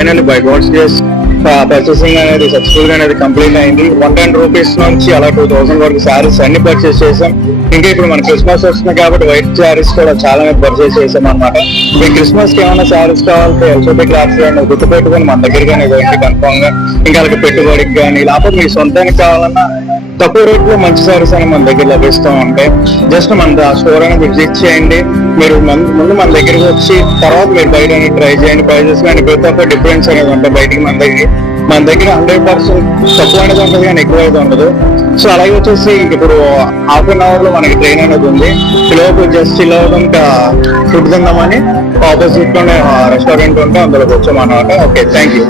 Finally by God's grace purchasing అనేది successful గా అనేది కంప్లీట్ అయింది. 110 రూపీస్ నుంచి అలా 2000 వరకు శారీస్ అన్ని పర్చేస్ చేసాం. ఇంకా ఇప్పుడు మన క్రిస్మస్ వస్తుంది కాబట్టి వైట్ శారీస్ కూడా చాలా పర్చేస్ చేసాం అనమాట. ఈ క్రిస్మస్ కి ఏమైనా శారీస్ కావాలంటే ఎల్సోపీ క్లాత్స్ కానీ గుర్తు పెట్టుకొని మన దగ్గర కానీ కన్ఫామ్ గా ఇంకా అలాగే పెట్టుబడికి కానీ లేకపోతే మీ సొంతానికి కావాలన్నా తక్కువ రేట్ లో మంచి సారీస్ అని మన దగ్గర లభిస్తూ ఉంటాయి. జస్ట్ మన స్టోర్ అనేది విజిట్ చేయండి. మీరు ముందు మన దగ్గరికి వచ్చి తర్వాత మీరు బయట ట్రై చేయండి. ప్రైజెస్ కానీ ప్రతి ఒక్క డిఫరెన్స్ అనేది ఉంటుంది బయటికి మన దగ్గర 100% తక్కువ అనేది ఉంటుంది కానీ ఎక్కువ అయితే ఉండదు. సో అలాగే వచ్చేసి ఇప్పుడు హాఫ్ అన్ అవర్ లో మనకి ట్రైన్ అనేది ఉంది. పిల్లలకు జస్ట్ ఇలా ఇంకా ఫుడ్ తిందామని ఆపోజిట్ లోనే రెస్టారెంట్ ఉంటే అందులోకి వచ్చామన్నమాట. Okay, thank you.